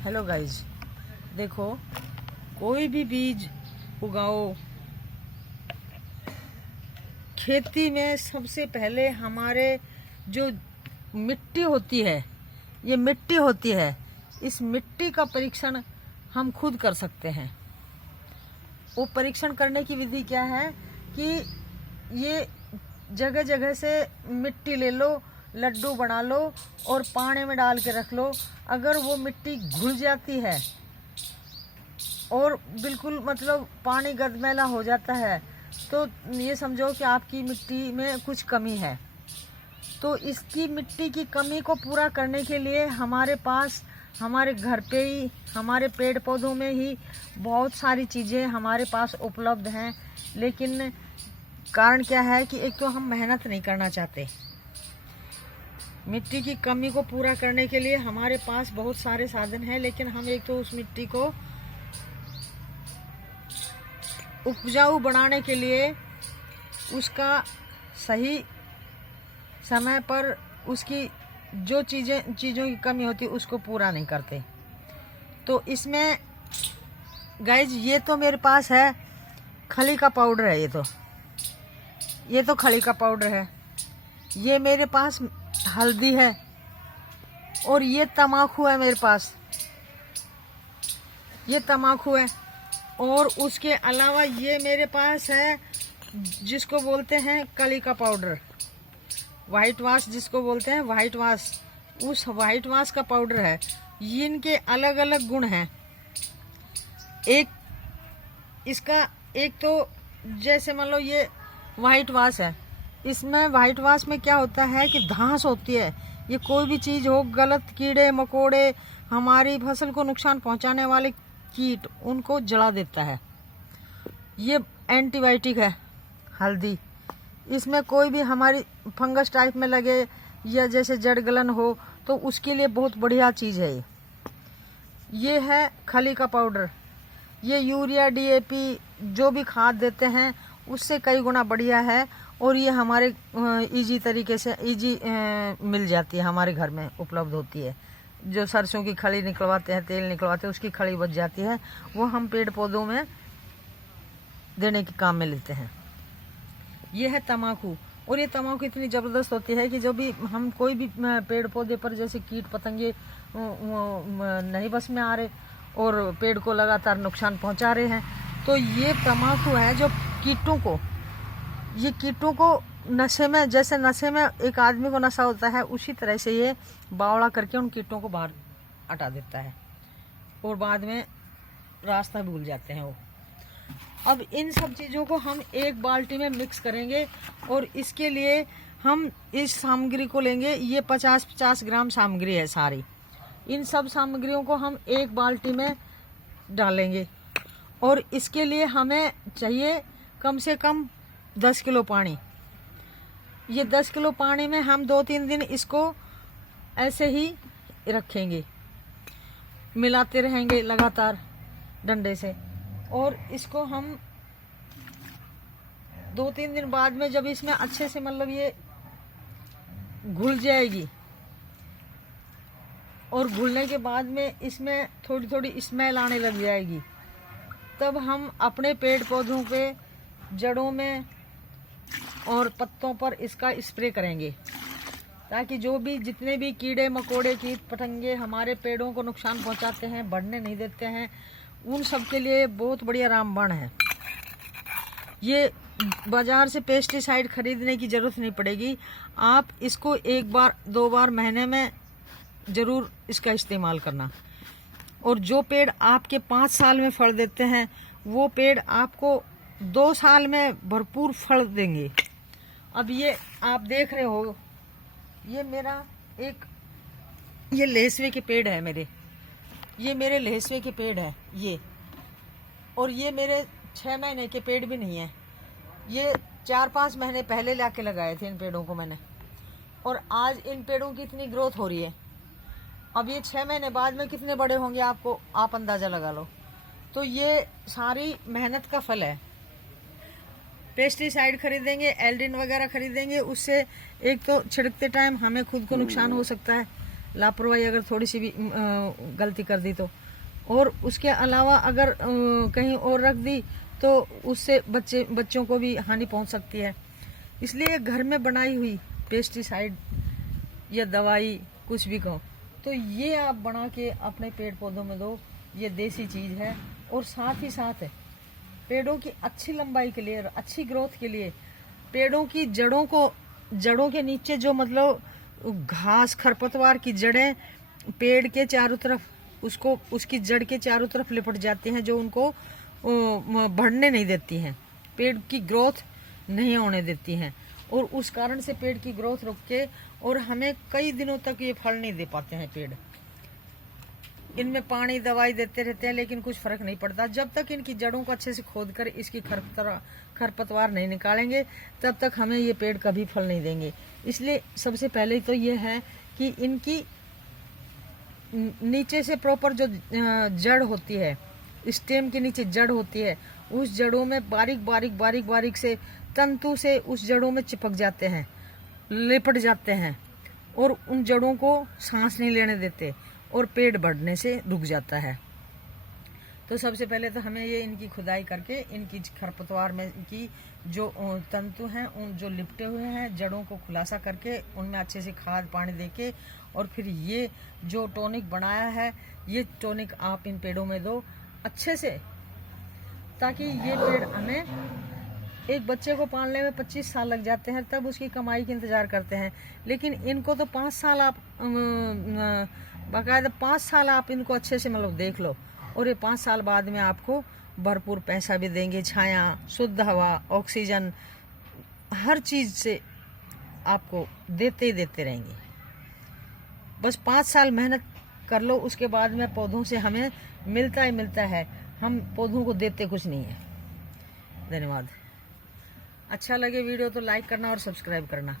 Hello guys, देखो कोई भी बीज उगाओ खेती में, सबसे पहले हमारे जो मिट्टी होती है, ये मिट्टी होती है, इस मिट्टी का परीक्षण हम खुद कर सकते हैं। वो परीक्षण करने की विधि क्या है कि ये जगह जगह से मिट्टी ले लो, लड्डू बना लो और पानी में डाल के रख लो। अगर वो मिट्टी घुल जाती है और बिल्कुल मतलब पानी गदमैला हो जाता है तो ये समझो कि आपकी मिट्टी में कुछ कमी है। तो इसकी मिट्टी की कमी को पूरा करने के लिए हमारे पास, हमारे घर पे ही, हमारे पेड़ पौधों में ही बहुत सारी चीज़ें हमारे पास उपलब्ध हैं। लेकिन कारण क्या है कि एक तो हम मेहनत नहीं करना चाहते। मिट्टी की कमी को पूरा करने के लिए हमारे पास बहुत सारे साधन हैं, लेकिन हम एक तो उस मिट्टी को उपजाऊ बनाने के लिए उसका सही समय पर उसकी जो चीज़ों की कमी होती है उसको पूरा नहीं करते। तो इसमें गाइज ये तो मेरे पास है खली का पाउडर है, ये तो खली का पाउडर है। ये मेरे पास हल्दी है और ये तम्बाकू है मेरे पास, ये तम्बाकू है। और उसके अलावा ये मेरे पास है जिसको बोलते हैं कली का पाउडर, वाइट वाश जिसको बोलते हैं, वाइट वाश, उस वाइट वाश का पाउडर है। इनके अलग अलग गुण हैं। एक तो जैसे मान लो ये वाइट वाश है, इसमें वाइट वाश में क्या होता है कि घास होती है। ये कोई भी चीज़ हो, गलत कीड़े मकोड़े, हमारी फसल को नुकसान पहुंचाने वाले कीट, उनको जला देता है। ये एंटीबायोटिक है हल्दी। इसमें कोई भी हमारी फंगस टाइप में लगे या जैसे जड़ गलन हो तो उसके लिए बहुत बढ़िया चीज़ है। ये है खली का पाउडर। ये यूरिया DAP जो भी खाद देते हैं उससे कई गुना बढ़िया है और ये हमारे इजी तरीके से मिल जाती है, हमारे घर में उपलब्ध होती है। जो सरसों की खली निकलवाते हैं, तेल निकलवाते हैं, उसकी खली बच जाती है, वो हम पेड़ पौधों में देने के काम में लेते हैं। ये है तम्बाकू। और ये तम्बाकू इतनी ज़बरदस्त होती है कि जब भी हम कोई भी पेड़ पौधे पर जैसे कीट पतंगे नहीं बस में आ रहे और पेड़ को लगातार नुकसान पहुंचा रहे हैं, तो ये तम्बाकू है जो कीटों को नशे में, जैसे नशे में एक आदमी को नशा होता है, उसी तरह से ये बावड़ा करके उन कीटों को बाहर हटा देता है और बाद में रास्ता भूल जाते हैं वो। अब इन सब चीज़ों को हम एक बाल्टी में मिक्स करेंगे और इसके लिए हम इस सामग्री को लेंगे। ये 50-50 ग्राम सामग्री है सारी। इन सब सामग्रियों को हम एक बाल्टी में डालेंगे और इसके लिए हमें चाहिए कम से कम 10 किलो पानी। ये 10 किलो पानी में हम 2-3 दिन इसको ऐसे ही रखेंगे, मिलाते रहेंगे लगातार डंडे से। और इसको हम 2-3 दिन बाद में जब इसमें अच्छे से मतलब ये घुल जाएगी और घुलने के बाद में इसमें थोड़ी थोड़ी स्मेल आने लग जाएगी, तब हम अपने पेड़ पौधों पे, जड़ों में और पत्तों पर इसका स्प्रे करेंगे, ताकि जो भी जितने भी कीड़े मकोड़े, कीट पतंगे हमारे पेड़ों को नुकसान पहुंचाते हैं, बढ़ने नहीं देते हैं, उन सब के लिए बहुत बढ़िया रामबाण है। ये बाजार से पेस्टिसाइड खरीदने की ज़रूरत नहीं पड़ेगी। आप इसको 1-2 बार महीने में ज़रूर इसका इस्तेमाल करना। और जो पेड़ आपके 5 साल में फल देते हैं, वो पेड़ आपको 2 साल में भरपूर फल देंगे। अब ये आप देख रहे हो, ये मेरा ये लहसुए के पेड़ है मेरे, ये मेरे लहसुए के पेड़ है ये। और ये मेरे 6 महीने के पेड़ भी नहीं है, ये 4-5 महीने पहले लाके लगाए थे इन पेड़ों को मैंने। और आज इन पेड़ों की इतनी ग्रोथ हो रही है। अब ये 6 महीने बाद में कितने बड़े होंगे आप अंदाज़ा लगा लो। तो ये सारी मेहनत का फल है। पेस्टिसाइड खरीदेंगे, एल्ड्रिन वगैरह खरीदेंगे, उससे एक तो छिड़कते टाइम हमें खुद को नुकसान हो सकता है, लापरवाही अगर थोड़ी सी भी गलती कर दी तो, और उसके अलावा अगर कहीं और रख दी तो उससे बच्चों को भी हानि पहुंच सकती है। इसलिए घर में बनाई हुई पेस्टिसाइड या दवाई कुछ भी कहो तो ये आप बना के अपने पेड़ पौधों में दो, ये देसी चीज है। और साथ ही साथ पेड़ों की अच्छी लंबाई के लिए, अच्छी ग्रोथ के लिए, पेड़ों की जड़ों के नीचे जो मतलब घास खरपतवार की जड़ें पेड़ के चारों तरफ उसकी जड़ के चारों तरफ लिपट जाती हैं, जो उनको बढ़ने नहीं देती हैं, पेड़ की ग्रोथ नहीं होने देती हैं, और उस कारण से पेड़ की ग्रोथ रुक के और हमें कई दिनों तक ये फल नहीं दे पाते हैं पेड़। इनमें पानी दवाई देते रहते हैं लेकिन कुछ फर्क नहीं पड़ता। जब तक इनकी जड़ों को अच्छे से खोद कर इसकी खरपतवार नहीं निकालेंगे तब तक हमें ये पेड़ कभी फल नहीं देंगे। इसलिए सबसे पहले तो ये है कि इनकी नीचे से प्रॉपर जो जड़ होती है, स्टेम के नीचे जड़ होती है, उस जड़ों में बारीक बारीक से तंतु से उस जड़ों में चिपक जाते हैं, लिपट जाते हैं, और उन जड़ों को सांस नहीं लेने देते और पेड़ बढ़ने से रुक जाता है। तो सबसे पहले तो हमें ये इनकी खुदाई करके इनकी खरपतवार में की जो तंतु हैं, उन जो लिपटे हुए हैं, जड़ों को खुलासा करके उनमें अच्छे से खाद पानी देके, और फिर ये जो टॉनिक बनाया है ये टॉनिक आप इन पेड़ों में दो अच्छे से, ताकि ये पेड़ हमें, एक बच्चे को पालने में 25 साल लग जाते हैं, तब उसकी कमाई का इंतजार करते हैं, लेकिन इनको तो 5 साल आप बाकायदा 5 साल आप इनको अच्छे से मतलब देख लो, और ये 5 साल बाद में आपको भरपूर पैसा भी देंगे, छाया, शुद्ध हवा, ऑक्सीजन, हर चीज से आपको देते ही देते रहेंगे। बस 5 साल मेहनत कर लो, उसके बाद में पौधों से हमें मिलता ही मिलता है, हम पौधों को देते कुछ नहीं है। धन्यवाद। अच्छा लगे वीडियो तो लाइक करना और सब्सक्राइब करना।